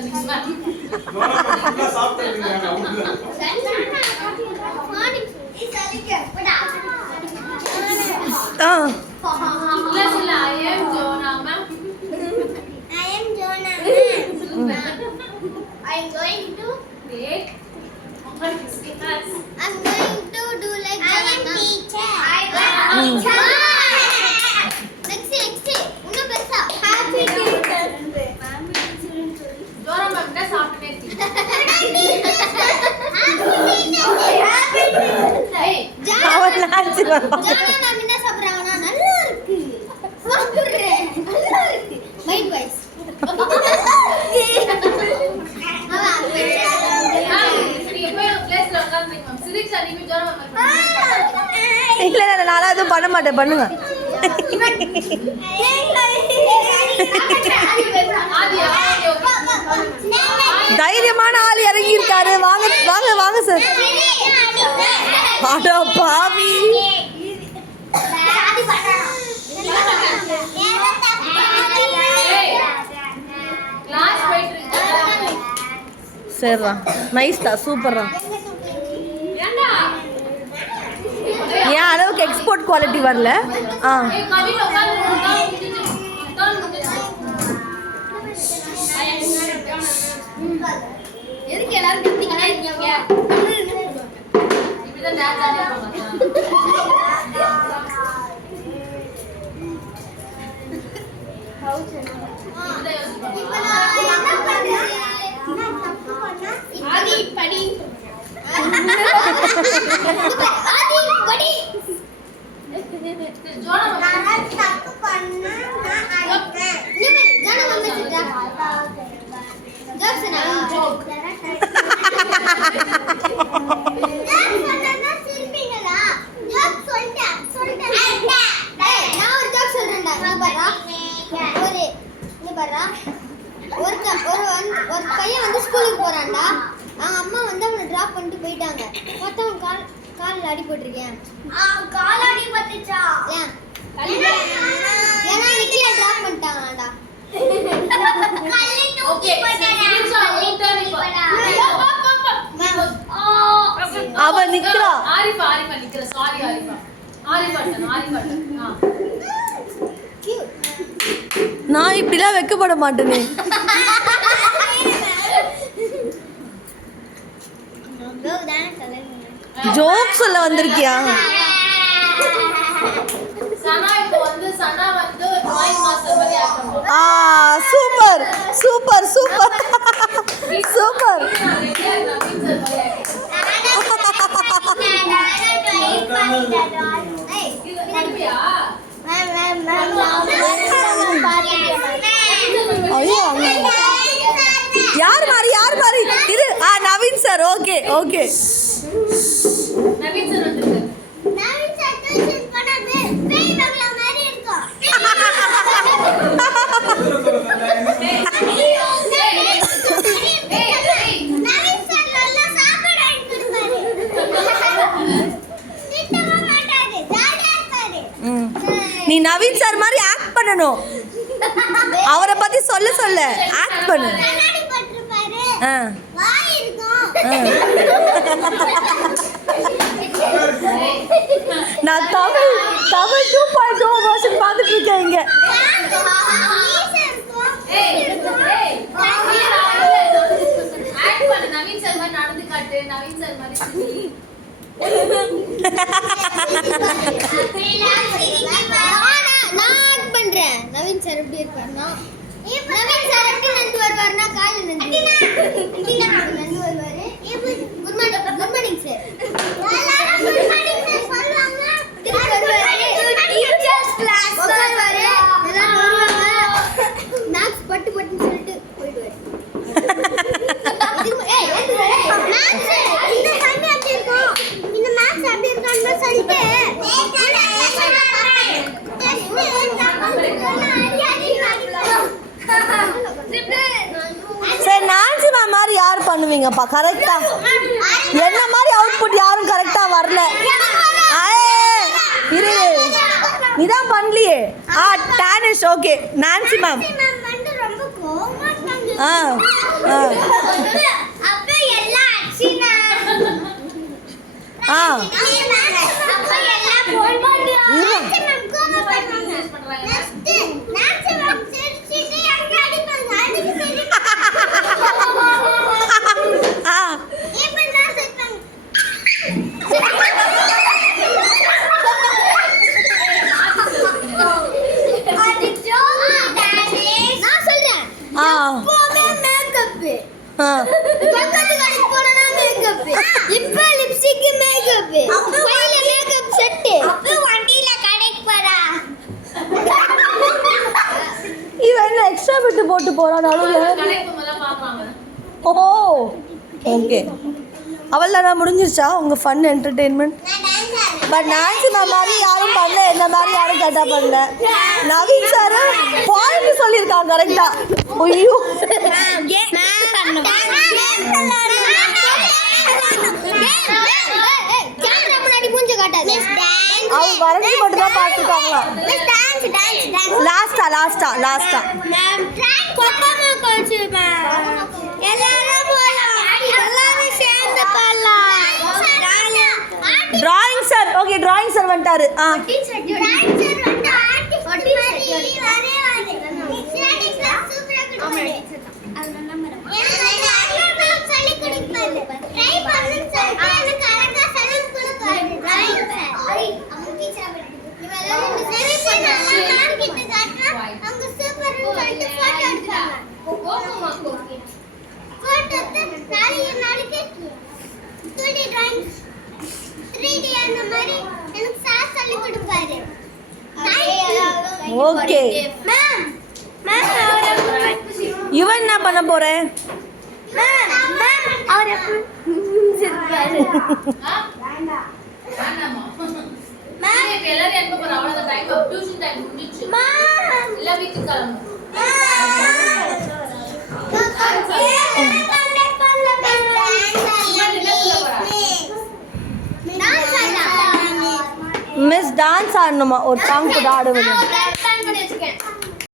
இல்ல நான் எதுவும் பண்ண மாட்டேன், பண்ணுங்க. தைரியமான ஆள் இறங்கி இருக்காரு. வாங்க வாங்க வாங்க சார். அட பாவி. சரிடா, நைஸ் தான், சூப்பர்டா. ஏன் அளவுக்கு எக்ஸ்போர்ட் குவாலிட்டி வரல? எதுக்கு எல்லாரும் கத்திக்கிட்டே இருக்கீங்க? இப்படிதான் டான்ஸ் ஆடிட்டு ஒரு பையன் வந்து ஸ்கூலுக்கு போறான்டா. அவங்க அம்மா வந்து அவனை டிராப் பண்ணிட்டு போயிட்டாங்க. மொத்தம் கால்ல அடிபட்டிருக்கேன். கால் அடிபட்டுச்சா? ஏன்னா நிக்கில டிராப் பண்ணிட்டாங்கடா. அவ நிக்கிறா. ஆரிஃபா நிக்கிற. சாரி ஆரிஃபா. நான் இப்படிலாம் வெக்கப்பட மாட்டேனே. ஜோக் சொல்ல வந்திருக்கியா? சனா இப்போ வந்து சனா வந்து டிராயிங் மாஸ்டர் மாதிரி ஆகணும். Super super super super. யார் மாதிரி இது? Naveen sir. Okay okay. Naveen sir வந்து நவீன் சார் டியூஷன் பண்ணாதே பேய் பங்களா மாதிரி இருக்கும். நவீன் சார் நல்லா சாப்பாடு வாங்கி கொடுப்பாரு. திட்டமா மாட்டாரு, ஜாலியா இருப்பாரு. நீ நவீன் சார் மாதிரி ஆக்ட் பண்ணணும். அவரை பத்தி சொல்ல ஆக்ட் பண்ணு. கண்ணாடி போட்டுருப்பாரு, வாய் இருக்கும். நான் தமிழ் 2.0 வெர்ஷன் பார்த்துட்டு இருக்கேன் இங்க. நவீன் சார் மாதிரி நடந்து காட்டு. நவீன் சார் மாதிரி நான் பண்றேன். நவீன் சார் எப்படி இருப்பாருன்னா, நவீன் சார் எப்படி நந்து வருவாருன்னா காலைல நந்து வருவாரு. Good morning sir. Good morning sir சொல்லுவாங்க. திருப்பி வருவாரு. டீச்சர்ஸ் கிளாஸ் வருவாரு. எல்லாம் வருவாங்க. மேக்ஸ் பட்டுன்னு சொல்லிட்டு போயிடுவாரு. மேக்ஸ் இந்த சம் அப்படி இருக்கும், இந்த மேக்ஸ் அப்படி இருக்கான்னு சொல்லிட்டு சரி, நான்சி மேம் மாதிரி யார் பண்ணுவீங்கப்பா கரெக்டா? என்ன மாதிரி அவுட்புட் யாரும் கரெக்டா வரல. இரு, நீதான் பண்ணலையே. டானிஷ். Okay, Nancy ma'am. ஆ ஆ அப்ப எல்லாம் அச்சினா ஆ அப்ப எல்லாம் போன் பண்ணி இரு. மேம் கோமா பண்ணுவாங்க நெக்ஸ்ட் மேம் செஞ்சிட்டு அங்க அடிப்பாங்க அடிச்சு சரி ஆ இப்ப நான் சொல்றேன் அது ஜோக் டானே நான் சொல்றேன் ஆ எப்பவுமே மேக்கப் ஆ பக்கத்து கடைக்கு போனா மேக்கப் இப்ப லிப்ஸ்டிக் மேக்கப் கையில மேக்கப் செட் அப்ப வண்டியில கடைக்கு போறா இவன் என்ன எக்ஸ்ட்ரா விட்டு போட்டு போறான் நடுவில் ஓ ஓகே அவள் தானே முடிஞ்சிருச்சா உங்கள் ஃபன் என்டர்டெயின்மெண்ட் நான் டான்ஸ் ஆடுறேன் பட் நான்சி மேம் மாதிரி யாரும் பண்ணல என்ன மாதிரி யாரும் கரெக்டாக பண்ணல நவீன் சார் பாயிண்ட் சொல்லியிருக்காங்க கரெக்டாக ஐயோ கேமரா முன்னாடி மூஞ்ச காட்டாத அவங்க வரைஞ்சி மட்டும் தான் பார்த்துருக்காங்களா லாஸ்டா மேம் கொக்கமா கோச்சு மேம் எல்லாரும் போலாம் எல்லாரும் சேர்ந்து பண்ணலாம் drawing sir okay drawing sir வந்துட்டாரு ஆ ஓகே மேம் மேம் இவன் என்ன பண்ண போறேன் அவர் மிஸ் டான்ஸ் ஆடணுமா ஒரு சாங் கூட ஆடுவது